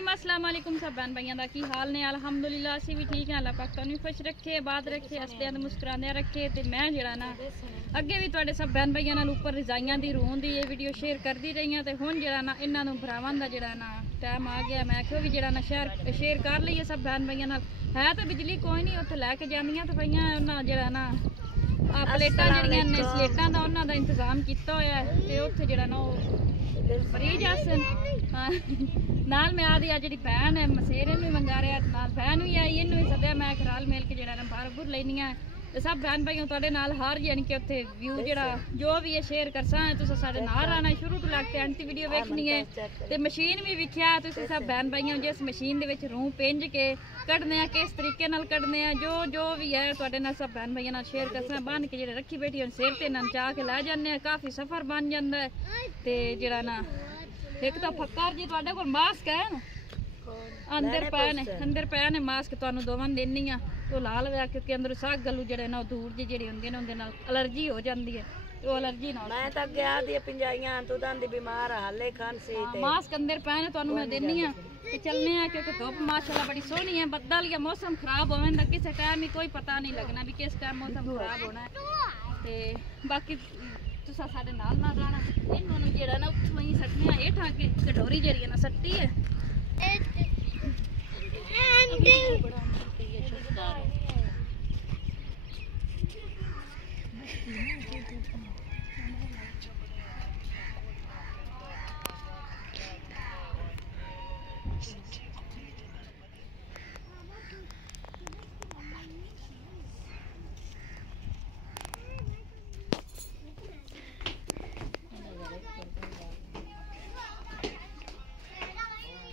जी अस्सलाम वालेकुम सब बहन भाइयों का की हाल ने अलहमदुलिल्लाह असी भी ठीक है। अल्लाह पाक तुहानू खुश रखे आबाद रखे हसदे मुस्कुरांदे रखे। तो मैं जरा ना अगे भी तुहाडे सब बहन भाइयों नाल उपर रजाइयां दी रूह दी ये वीडियो शेयर करती रही हूँ। तो हुण जरा ना इन्हां नूं भरावां दा जरा ना टाइम आ गया। मैं आखियो भी जरा ना शेयर कर लईए सब बहन भाइयों नाल। है तो बिजली कोई नहीं उत्थे लैके जांदियां तो पईयां उन्हां जरा ना प्लेटां जड़ियां ने स्लेटां दा उन्हां दा इंतजाम कीता होया है। ते उत्थे जरा ना मरीज आसन नाल मैं आदि जी भैन है मसेरे भी मंगा रहा नाल भैन भी आई इनू भी सद्या। मैं रल मिल के जरा बाहर बुर लेनी है। तो सब बहन भाइयों तुहाडे नाल हर यानी कि उत्थे व्यू जरा जो भी है शेयर करसा है। तुसीं साडे नाल रहना शुरू तो लग के एंड ती वीडियो वेखनी है। तो मशीन भी विखिया तुसीं सब बहन भाइयों जिस मशीन दे विच रूह पिंज के कढ़ने किस तरीके नाल कढ़ने जो भी है तुहाडे नाल सब बहन भाइयों नाल शेयर करसा। बन के जेडे रखी बैठी हुण सिर ते नचा के लै जाने काफ़ी सफ़र बन जांदा है। ते जरा ना एक तो फक्कर जी तुहाडे कोल मास्क है ना अंदर पे ने मास्क तुहानू दोवां देनी आ तो ला लवे क्योंकि अंदर साग गलू जड़े ना धूड़ जी जेडी हुंदी ने उंदे नाल एलर्जी हो जांदी है। तो एलर्जी ना मैं तो अगे आदी पिंजाइयां तू दांदी बीमार हाले खांसी ते मास्क अंदर पे ने तुहानू मैं देनी आ। ते चलने आ क्योंकि धुप माशाल्लाह बड़ी सोहनी है। बदल या मौसम खराब होवे ना किसी टाइम ही कोई पता नहीं लगना भी किस टाइम मौसम खराब होना है। ते बाकी तुसा साडे नाल ना रहना इन्होंने जेड़ा ना उत्थों ही सटने हेठां के कटोरी जेड़ी ना सट्टी है।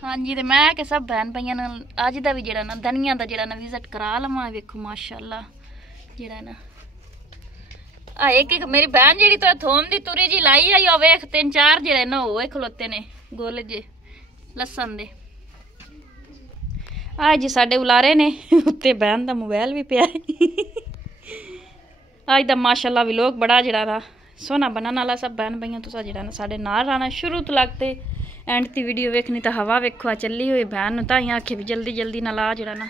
हाँ जी तो मैं कि सब बहन भाइयों अज का भी जरा ना धनिया का जरा ना विजिट करा लवा। वेखो माशाल्लाह जरा ना एक मेरी बहन जी तो थोम की तुरी जी लाई आई वेख 3-4 जरे ना हो खलोते ने गोल जे लसन दे। आज जी साडे उलारे ने उत्ते बहन का मोबाइल भी पिया अज का माशाल्लाह व्लॉग बड़ा जरा ना सोहना बनने वाला। सब बहन भाइयों तुसा जरा ना साडे नाल रहना शुरू तो लगते एंड ती वीडियो वेखनी। तो हवा वेखो चली हुई बहन ताई आखे भी जल्दी जल्दी ना ला जरा ना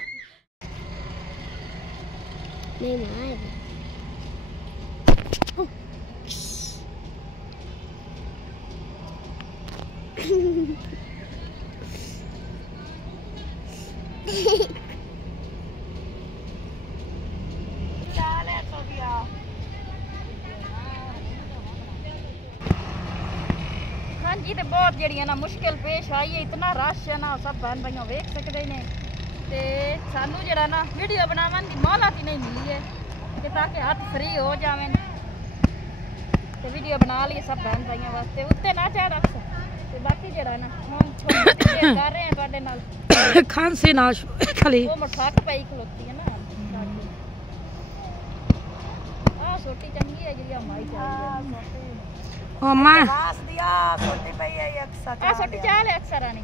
हाँ जी तो बहुत जी ना मुश्किल पेश आई है। इतना रश है ना सब बहन भाइयों वेख सकते हैं। तो सानू जरा ना वीडियो बनावन की मोहलत ही नहीं मिली है कि ताकि हाथ फ्री हो जाए तो वीडियो बना लिए सब बहन भाइयों वास्ते उत्ते ना चाह रख तो बाकी जरा ना कर रहे हैं तुहाडे नाल खांसी ना खाली वो मठाक पई खलोती है ना छोटी चंगी है जी हमारी चाहिए ओमा वास दिया छोटी पई है अक्सर छोटी चाल है अक्सर आनी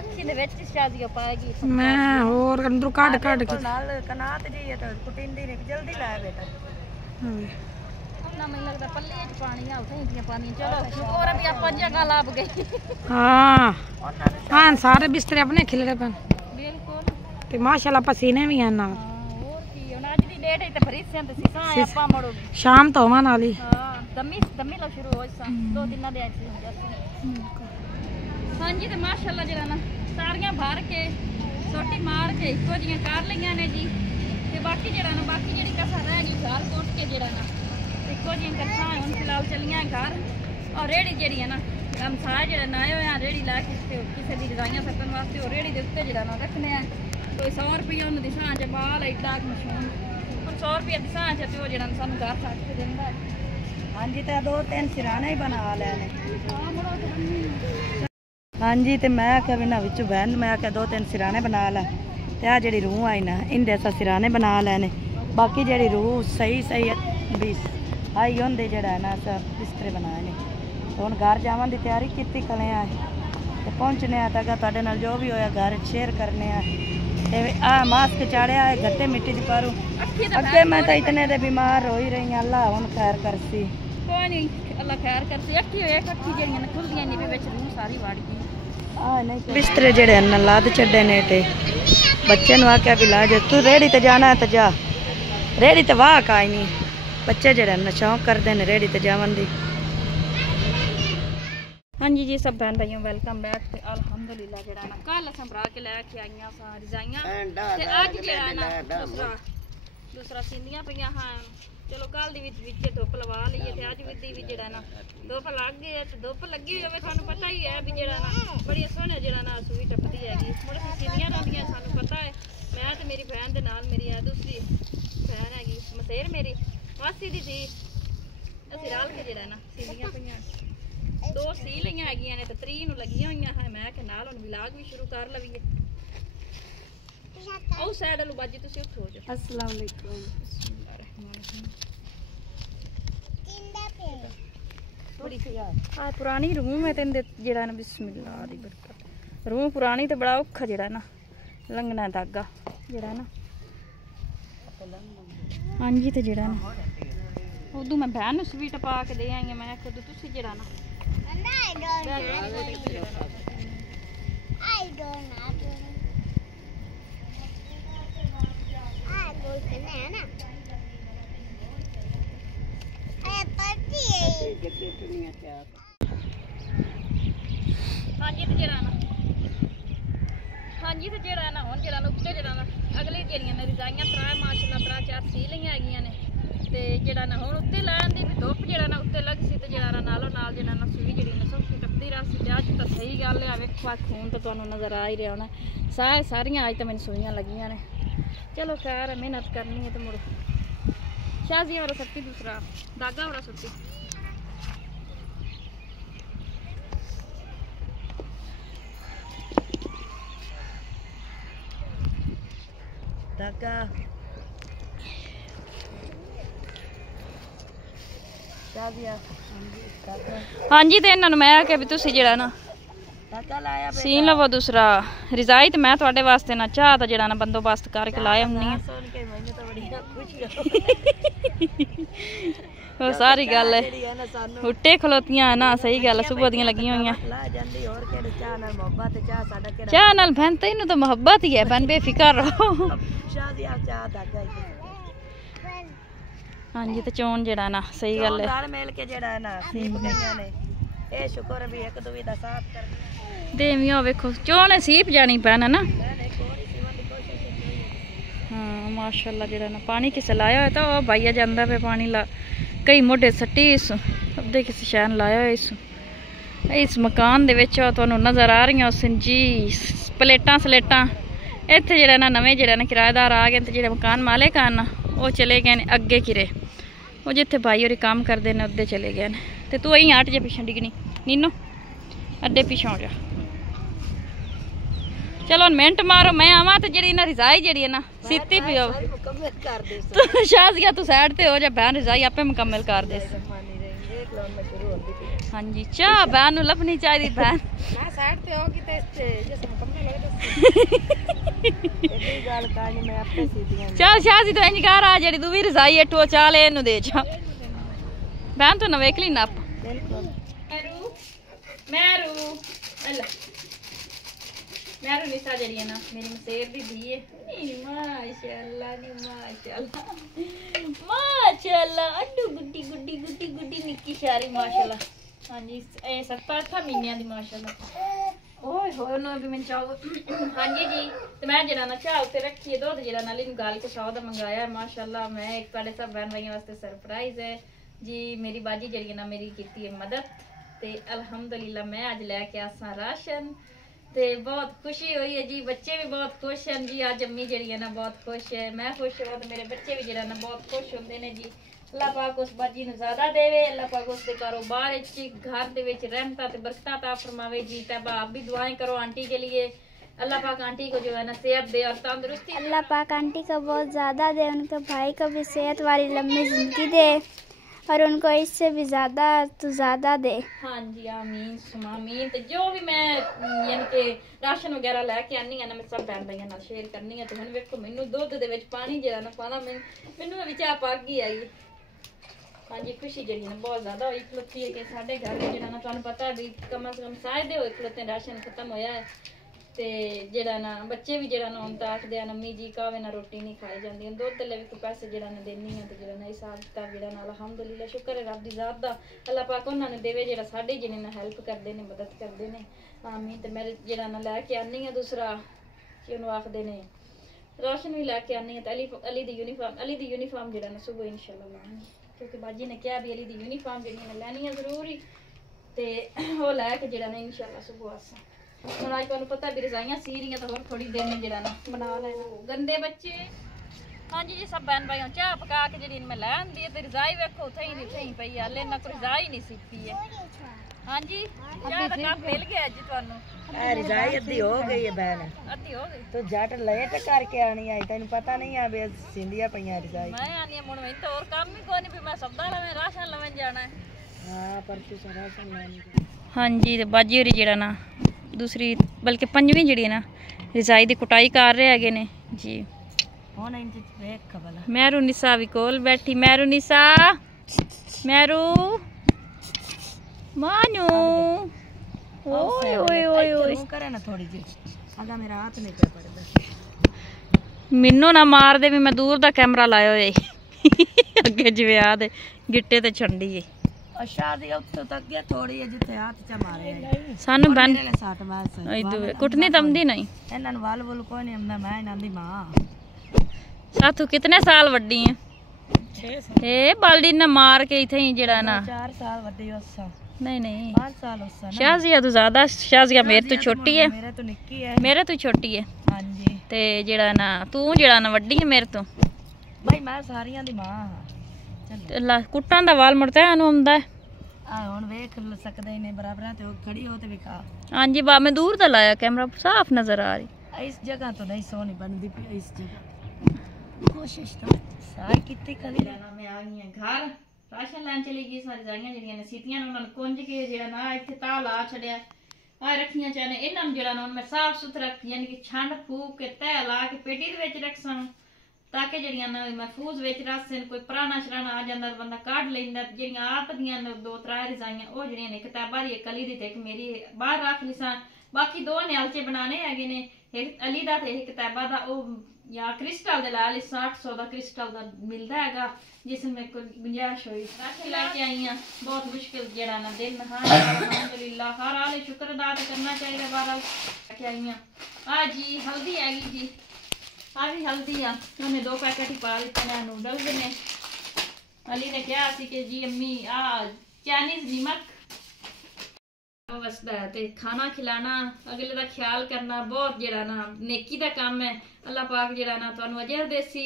अच्छी दे विच शादी पाएगी मैं और अंदर काट के नाल कनात जी है तो कुटिंदी ने जल्दी लाया बेटा ना मैं लगदा पल्ली च पानी आ उठे दिया पानी चलो और अभी अपन जगह लाभ गई। हां हां सारे बिस्तर अपने खिलरे पन बिल्कुल ते माशाल्लाह पसीने भी हैं ना और की हुन आज दी डेट है ते फरीद से ते सीसा आपा मड़ो शाम तो होवन वाली। हां दमी लो शुरू हो सा 2 दिन दे आज हाँ जी तो माशाल्लाह जरा ना सारियां भर के सोटी मार के इको जियां कर लियां ने जी। ते बाकी जरा ना बाकी जेडी कसर रह गई घर कोट के जरा ना इको जियां करसा हुन फिलहाल चलियां घर और रेड़ी जेडी है ना हम सारे जरा ना आए हुए रेड़ी ला के किसी दी दवाइयां सकन वास्ते और रेड़ी दे उत्ते जरा ना रखने हैं। कोई 100 रुपया उन्हें दिशा च बाल एडा मशहूर और 100 रुपया दिशा च तो जरा सानू घर साठ के देंदा। हाँ जी तो 2-3 सिराने ही बना लेने। हाँ जी तो मैं आख्या भी ना बिच बहन मैं आख्या 2-3 सिराने बना लै ते आ जेडी रूह आई ना इंदे अस सिराने बना लैने। बाकी जेडी रूह सही भी आई होंदे जेड़ा है ना अस बिस्तरे बनाए ने। तो हुण घर जावन दी तैयारी कीती खले आ ते पहुंचने आ तक तुहाडे नाल जो भी होया घर शेयर करने आ। ते आ मास्क चाढ़िया है गट्टे मिट्टी दी पारू अगे मैं तो इतने दे बीमार हो ही रही अल्लाह हुण खैर करसी कोई नहीं अल्लाह खैर करसी। अखी एक अखी जेड़ियां खुलदियां नहीं विच रूह सारी वड़ गई बिस्तरे जेड़े न लाद छड़े ने ते बच्चे नु आख्या भी ला जा, तू रेड़ी ते जाना है तो जा, रेड़ी ते वाह काई नहीं, बच्चे जेड़े न शौक करते हैं रेड़ी ते जावन दी। हाँ जी जी सब बहन भाइयों वेलकम बैक। ते अल्हम्दुलिल्लाह जेड़ा ना कल असां भरा के लैके आईयां सा रजाइयां ते अज जेड़ा ना दूसरा सींदियां पईयां हां। चलो कल दी विच धुप लवा लईए ते अज भी जेड़ा ना धुप लग गई है। ते धुप लगी हुई होवे थानू पता ही है भी जेड़ा ना बड़ी सोहने जेड़ा ना सूई टपदी हैगी। मुड़ सींदियां रहिंदियां सानू पता है। मैं ते मेरी बहन दे नाल मेरी है दूसरी बहन हैगी मसेर मेरी मासी दी थी, असीं रल के जेड़ा ना सींदियां पईयां। 2 सी लईयां हैगियां ने ते 3 नू लगियां होईयां हैं। मैं कि नाल हुण व्लॉग भी शुरू कर लवीए। ओ साइड वालू बाजी तुसीं उत्थों हो जाओ। अस्सलाम वालेकुम। आ पुरानी रूम है तेंदे जेड़ा ना बिस्मिल्लाह दी बरकत। रूम पुरानी ते बड़ा औखा जेड़ा ना लंघना धागा जेड़ा ना। हां जी ते जेड़ा ना उदू मैं बहन नू स्वीट पा के दे आई मैं खुद तुसीं जेड़ा ना हाँ जी ते जेड़ा ना हाँ जी ते जेड़ा ना हुण जेड़ा ना उत्ते जेड़ा ना अगले जेड़ियां ने रजाइयां त्रै माशाल्लाह 3-4 सी लईयां हैगियां ने ते जेड़ा ना हुण उत्ते लैण दी भी धुप जेड़ा ना उत्ते लग सी ते जेड़ा ना नालों नाल जेड़ा ना सूई जेड़ी ना सौखी टपदी रह सी। ते अज तां सही गल है वेखो खून तो तुहानू नज़र आ ही रहा होना सारियां अज तो मैनू सूइयां लगियां ने। चलो खैर है मेहनत करनी है तो मुड़ शाजिया वाला सट्टी दूसरा धागा वाला सुट्टी धागा हाँ जी तो इन्होंने मैं आख्या भी तुसीं जेड़ा ना सीन लवो दूसरा रजाई। तो मैं थोड़े वास्ते ना चाह दा जेड़ा ना बंदोबस्त करके लाया हमनी वो सारी गल है हुट्टे खलोतियां ना सही गल सुबह दियां लगियां होइयां चाह नाल बहन तैनू तो मोहब्बत ही है बहन बेफिक्र रहो। हाँ जी तो चोन जेड़ा ना सही गल है मिल के जेड़ा है ना सीप गईयां ने ए शुक्र भी एक दूसरे दा साथ कर देवियां वेखो चोन सीप जानी पैन है ना। हाँ माशाल्लाह जेड़ा ना पानी किसे लाया है तो भाईया जांदा पे पानी ला कई मोटे सट्टी इस अद्धे किसी शैन लाया है इस मकान दे विच तुहानू नज़र आ रही उस जी प्लेटां स्लेटां इत्थे जेड़ा ना नवे जेड़ा ना किराएदार आ गए ते जेड़े मकान मालिक आ ना वो चले गए ने अगे किरे वो जिथे भाई होरी काम करते हैं उधर चले गए ने। ते तू अं हट जा पिछे डिगनी नीनो अड्डे पिछों जा। चलो मिनट मारो मैं आवा तो जी ना रजाई जी है ना सीती पियो तू शाजिया तू साइड ते हो जा बहन रजाई आपे मुकम्मल कर दे। हाँ जी चाह बहन नू लभनी चाहिए बहन चल शाजी तो इंज कर आ जी तू भी रजाई एठो चाल इनू दे जा बहन तू ना वेख ली नप मैरू निशा जड़ी है ना मेरी मसेर दी धी है माशाल्लाह नी माशाल्लाह माशाल्लाह अड्डू गुड्डी गुड्डी गुड्डी गुड्डी निक्की शारी माशाल्लाह। हाँ जी 7-8 महीनों की माशाल्लाह ओए होए नो भी मैं चाह हाँ जी तो मैं जरा ना चाह उत्ते रखी है दुध जरा नाली गाल के 100 दा मंगाया माशाल्लाह। मैं एक तुहाडे सब बहन भाइयों वास्ते सरप्राइज है जी मेरी बाजी जड़ी ना मेरी कीती है मदद ते अल्हम्दुलिल्लाह मैं अज लैके आसा राशन ते बहुत खुशी हुई है जी। बच्चे भी बहुत खुश हैं जी आज अम्मी जड़ी है ना बहुत खुश है मैं खुश हुआ तो मेरे बच्चे भी जरा ना बहुत खुश होंदे ने जी। अल्लाह पाक उस बाजी नूं ज़्यादा देवे अल्लाह पाक उसके कारोबार घर दे विच रहमतां ते बरकतां अता फरमावे जी। तैयबा आप भी दुआएं करो आंटी के लिए अल्लाह पाक आंटी को जो है ना सेहत दे और तंदुरुस्ती अल्लाह पाक आंटी को बहुत ज़्यादा दे उनके भाई को भी सेहत वाली लंबी ज़िंदगी दे और उनको इससे भी ज़्यादा तो ज़्यादा दे। हाँ जी आमीन सुमा आमीन। तो जो भी मैं यानी कि राशन वगैरह लैके आनी है ना मैं सब बहन भाइयों नाल शेयर करनी है। तो हुण वेखो मैनू दुध दे विच पानी जिहड़ा ना पाना मैनू भी चाह पक गई आई हाँ जी खुशी जी ने बहुत ज्यादा हुई खलोती है कि साढ़े घर में जरा ना तुहानू पता है भी कम से कम साढ़े हुए खलोते राशन खत्म होया है ते जरा ना बच्चे भी जरा ना उनता आखदे न अम्मी जी कावे ना रोटी नहीं खाई जाती दुध ते भी पैसे जरा ना देनी है ते जरा ना हिसाब किताब जरा ना अलहमदुलिल्लाह शुक्र है रब दी जात दा अल्लाह पाक उन्होंने देवे जरा साढ़े जिन्हें ना हेल्प करते ने मदद करते ने आमीन ते मेरे जरा ना लैके आनी है दूसरा कि उन्होंने आखदे ने राशन भी लैके आनी है तो अली दी यूनीफॉर्म जरा ना सुबह इंशाल्लाह लानी क्योंकि बाजी ने कहा भी अली दी यूनीफॉर्म जी लैनी है जरूरी ते वो लैके जरा ना इंशाल्लाह सुबह आसा ਹੁਣ ਅੱਜ ਤੁਹਾਨੂੰ ਪਤਾ ਵੀ ਰਜ਼ਾਈਆਂ ਸੀ ਰਹੀਆਂ ਤਾਂ ਹੋਰ ਥੋੜੀ ਦੇਰ ਨੇ ਜਿਹੜਾ ਨਾ ਬਣਾ ਲੈਣਾ ਗੰਦੇ ਬੱਚੇ ਹਾਂਜੀ ਜੀ ਸਭ ਬਹਿਨ ਭਾਈਆਂ ਚਾਹ ਪਕਾ ਕੇ ਜਿਹੜੀ ਮੈਂ ਲੈ ਆਂਦੀ ਹੈ ਤੇ ਰਜ਼ਾਈ ਵੇਖੋ ਉੱਥੇ ਹੀ ਪਈ ਆ ਲੈ ਨਾ ਕੋਈ ਰਜ਼ਾਈ ਨਹੀਂ ਸੀਪੀ ਹੈ ਹਾਂਜੀ ਚਾਹ ਦਾ ਕੰਮ ਮਿਲ ਗਿਆ ਜੀ ਤੁਹਾਨੂੰ ਇਹ ਰਜ਼ਾਈ ਅੱਧੀ ਹੋ ਗਈ ਹੈ ਬਹਿਨ ਅੱਧੀ ਹੋ ਗਈ ਤੂੰ ਜੱਟ ਲੇਟ ਕਰਕੇ ਆਣੀ ਆਈ ਤੈਨੂੰ ਪਤਾ ਨਹੀਂ ਆ ਵੀ ਸਿੰਧੀਆਂ ਪਈਆਂ ਰਜ਼ਾਈ ਮੈਂ ਆਨੀ ਮੁਣ ਮੈਂ ਤਾਂ ਹੋਰ ਕੰਮ ਹੀ ਕੋਈ ਨਹੀਂ ਵੀ ਮੈਂ ਸਬਦਾ ਲਵੇਂ ਰਾਸ਼ਨ ਲਵੇਂ ਜਾਣਾ ਹੈ ਹਾਂ ਪਰ ਤੂੰ ਰਾਸ਼ਨ ਲੈਣੀ ਹਾਂਜੀ ਤੇ ਬਾਜੀ ਹੋਰੀ ਜਿਹੜਾ ਨਾ दूसरी बल्कि पंजवीं जी ना रजाई की कुटाई कर रहे है ने जी मैरू निसा भी कोल बैठी मैरू निसा मैरू मानू ओए ओए ओए ओए करे ना थोड़ी जी आगा मेरा हाथ नहीं पे पड़दा मिन्नू ना मार दे भी मैं दूर दा कैमरा लाया होए अगे जिवे आ दे गिट्टे ते छंडी है शादी उत्थे तक गया थोड़ी है जिथे हाथ च मारे सानू बन साठ बस कुटनी तमदी नहीं ਇਹਨਾਂ ਨੂੰ ਵਾਲ ਵੁਲ ਕੋਈ ਨਹੀਂ ਆਉਂਦਾ ਮੈਂ ਇਹਨਾਂ ਦੀ ਮਾਂ साथू कितने साल वड्डी है 6 साल ए बाल्डी ने मार के इथे ही जेड़ा ना 4 साल वड्डी होसा नहीं नहीं 5 साल होसा ना शाजिया तो ज्यादा शाजिया मेरे तो छोटी है मेरे तो निक्की है मेरे तो छोटी है हां जी ते जेड़ा ना तू जेड़ा ना वड्डी है मेरे तो भाई मैं सारियां दी मां ला कुट्टां दा वाल मुड़ता है आंदा है आ हुन वेख सकदे ने बराबर ते खड़ी हो ते विखा हां जी बा मैं दूर दा लाया कैमरा साफ नजर आ रही इस जगह तो नहीं सोनी बनदी इस जगह कोशिश तो सारी कितनी करी लेना मैं आ गई घर राशन लैन चली गई सारी जाइयां जेड़ियां ने सीतियां ने उन्होंने कुंज के जेड़ा ना इत्थे ता ला छड़िया आ रखियां चाने इन्हां जेड़ा ना मैं साफ सुथरा यानी कि छंड फूक के तह ला के पेटी दे विच रखसां ताकि जड़ियां ना महफूज विच रखसन कोई पुराना शराना आ जांदा बंदा काट लैंदा जड़ियां आप दियां दो त्रै रजाइयां ओ जड़ियां ने किताबां दी एक अली दी ते एक मेरी बाहर रख लिसां बाकी दो न्यालचे बनाने हैगे ने एक अली दा ते एक किताबा दा ओ या क्रिस्टल दे ला ली 700 दा क्रिस्टल दा मिलदा हैगा जिसमें कोई गुंजाइश होई राशन लेके आई हां बहुत मुश्किल जेड़ा ना दिन हां अल्हम्दुलिल्लाह हर हाल शुक्र अदा करना चाहिए बहरहाल लेके आई हां आ जी हल्दी हैगी जी आ भी हल्दी आ उन्हें 2 पैकेट ही पा दिते ने नूडल्स ने अली ने कहा सी कि जी अम्मी आ चाइनीज नमक वसदा है ते खाना खिलाना अगले दा ख्याल करना बहुत जेड़ा ना नेकी दा काम है अल्लाह पाक जेड़ा ना तुहानू अजर देसी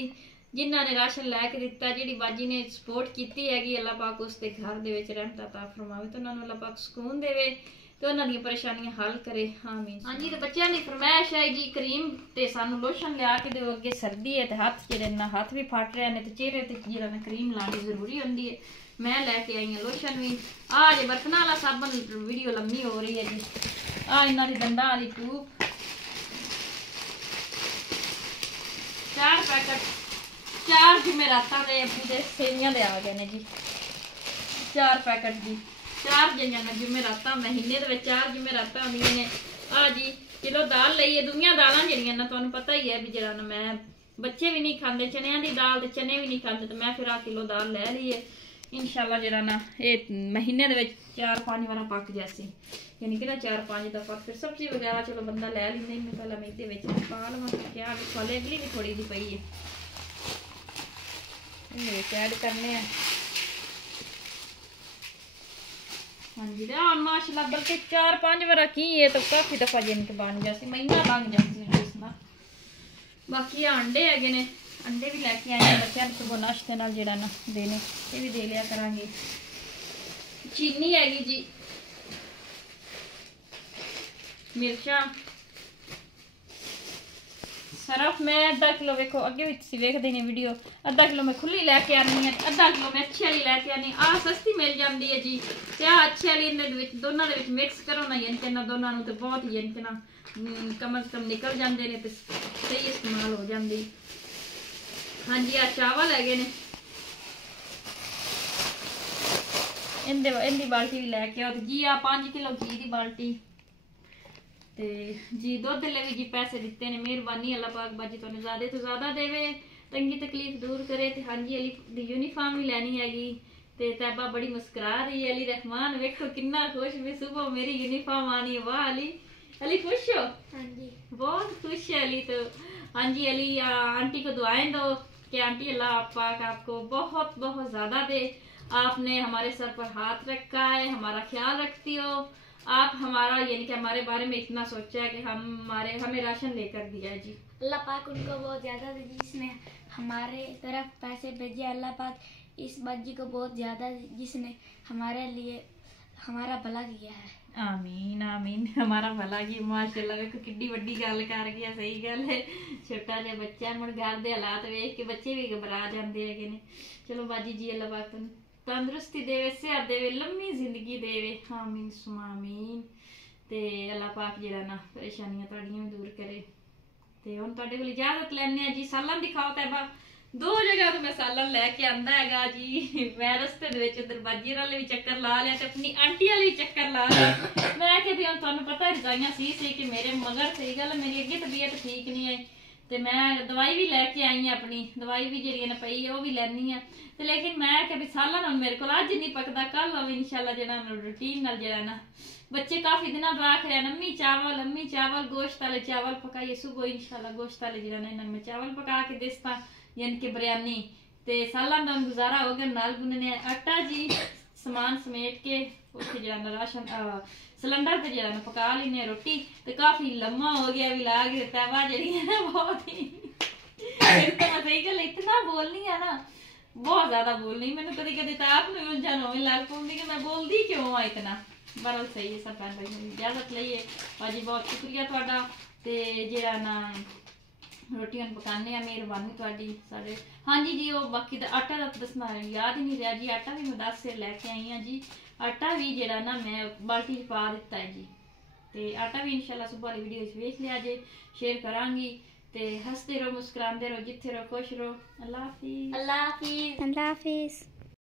जिन्हां ने राशन लैके दिता जेड़ी बाजी ने सपोर्ट कीती हैगी अल्लाह पाक उसके घर दे विच रहमत अता फरमावे ते उन्हां नू अल्लाह पाक सुकून देवे ते उन्हां दी परेशानियां हल करे आमीन हां जी ते बच्चों दी फरमाइश है जी क्रीम ते सानू लोशन लिया के दे अगे सर्दी है ते हाथ जेड़े ना हाथ भी फट रहे ने ते चेहरे ते जेड़ा ना क्रीम लानी जरूरी हुंदी है मैं लेके आई हूं लोशन भी आ जे बर्तन वाला साबन वीडियो लंबी हो रही है जी आ इन्हां दी दंदा वाली ट्यूब 4 पैकेट 4 जुमेरातां दे अबू दे सेवियां दे आ गए ने जी 4 पैकेट जी 4 जइयां ने जुमेरातां महीने दे विच 4 जुमेरातां आंदियां ने आ जी किलो दाल लईए दुनिया दालां जेड़ियां ना तुहानू पता ही है भी जेड़ा ना मैं बच्चे भी नहीं खांदे चनियां दी दाल ते चने भी नहीं खांदे ते मैं फिर 1 किलो दाल ले ली है इंशाल्लाह जेड़ा ना ये महीने दे विच 4-5 बार पक जासी यानी कि ना 4-5 दफा फिर सब्जी वगैरह चलो बंदा ले लैंदा मैं पहला मेदे विच पा लवां क्या खोले अगली भी थोड़ी जी पई है ये ऐड करने हैं हाँ जी माशाल्लाह बल्कि 4-5 बार की है तो काफी दफा जिन के बन जासी महीना लग जासी जिसना बाकी अंडे हैगे ने अंडे भी लैके आए बच्चों को सुबह नाश्ते नाल जेड़ा ना देने ये भी दे लिया करांगे चीनी हैगी जी मिर्चा सरफ मैं 1/2 किलो वेखो अगे भी तुसीं वेखदे ने वीडियो 1/2 किलो मैं खुली लैके आनी है 1/2 किलो मैं अच्छी वाली लैके आनी आ सस्ती मिल जाती है जी ते अच्छी वाली इन्हां दे विच दोनों दे विच मिक्स करो ना यानी कि दोनों नूं ते बहुत ही यानी कि ना कम से कम निकल जाते ने ते सही इस्तेमाल हो जाती हाँ जी आ चावल है ने इनकी बाल्टी भी लैके आओ जी। आ 5 किलो घी की बाल्टी ते जी दुध ले भी जी पैसे दिते ने। मेहरबानी अल्लाह पाक बाजी तुहानू ज़्यादा तो ज़्यादा देवे, तंगी तकलीफ दूर करे। ते हाँ जी अली दी यूनीफॉर्म भी लैनी हैगी ते तैबा बड़ी मुस्कुरा रही है। अली रहमान वेखो कितना खुश भी, सुबह मेरी यूनीफॉर्म आनी है। वाह अली, अली खुश हो? हाँ जी बहुत खुश है अली। तो हाँ जी अली आंटी को दुआएं दो कि आंटी अल्लाह पाक आपको बहुत बहुत ज़्यादा दे। आपने हमारे सर पर हाथ रखा है, हमारा ख्याल रखती हो आप, हमारा यानी कि हमारे बारे में इतना सोचा है कि हमें राशन लेकर दिया है जी। अल्लाह पाक उनको बहुत ज़्यादा दे जिसने हमारे तरफ पैसे भेजे। अल्लाह पाक इस बाजी को बहुत ज़्यादा जिसने हमारे लिए हमारा भला किया है। आमीन आमीन, हमारा भला की माशाल्लाह। देखो किड्डी वड्डी गल कर गया, सही गल है। छोटा जिहा बच्चा मुड़ घर दे हालात वेख के बच्चे भी घबरा जाते हैं ने। चलो बाजी जी अल्लाह पाक तुहानू तंदुरुस्ती देवे, सेहत देवे, लम्मी जिंदगी देवे। आमीन सुमा आमीन। ते अल्लाह पाक जेड़ा ना परेशानियां तुहाडियां भी दूर करे। ते हुण तुहाडे कोल इजाजत लैने जी। सालन दिखाओ तैबा। 2 जगह तो मैं सालन लैके आंदा हैगा जी। मैं रस्ते दे विच उधर बाजी वाले भी चक्कर ला लिया ते अपनी आंटी वाले भी चक्कर ला लिया। मैं कि भी हुण तुहानू पता रजाइयां सी कि मेरे मगर, सही गल मेरी अगे तबीयत ठीक नहीं है ते मैं दवाई भी लैके आई हां। अपनी दवाई भी जेहड़ी ने पई है वो भी लैनी है ते लेकिन मैं कि भी सालन हुण मेरे कोल अज नहीं पकदा, कल होवे इंशाल्लाह जेड़ा रूटीन नाल जेड़ा ना। बच्चे काफी दिनों तो आख रहे हैं अम्मी चावल गोश्त वाले चावल पकाइए। सुबह इंशाल्लाह गोश्त वाले जेड़ा ना इन्हां मैं चावल पका के देस्ता यानी कि बिरयानी। ते सालन दा गुजारा हो गया। नाल गुनने आटा जी, समान समेट के उत्थे जेड़ा राशन सिलेंडर ते जेड़ा पका लेने रोटी। ते काफी लम्मा हो गया भी लाग तवा जेड़ी है ना बहुत ही तो मैं सही गल इतना बोलनी है ना, बहुत ज्यादा बोलनी। मैंने कभी कभी तो आप में उलझन होने लग पौंदी कि मैं बोलदी क्यों आ इतना। बरल सही है सब भैन भाई इजाजत लईए भाजी, बहुत शुक्रिया तुहाडा। ते जेड़ा ना रोटियां पकाने मेहरबानी तुहाडी साडे। हाँ जी जी वो बाकी तो आटा का दसना याद ही नहीं रहा जी। आटा भी मैं 10 सिर लैके आई हाँ जी। आटा भी जेड़ा ना मैं बाल्टी च पा दिता है जी। ते आटा भी इंशाल्लाह सुबह वाली वीडियो वेख लिया जे, शेयर करांगी। ते हंसते रहो, मुस्कुराते रहो, जिथे रहो खुश रहो। अल्लाह हाफिज। अल्लाह हाफिज। अल्लाह हाफिज।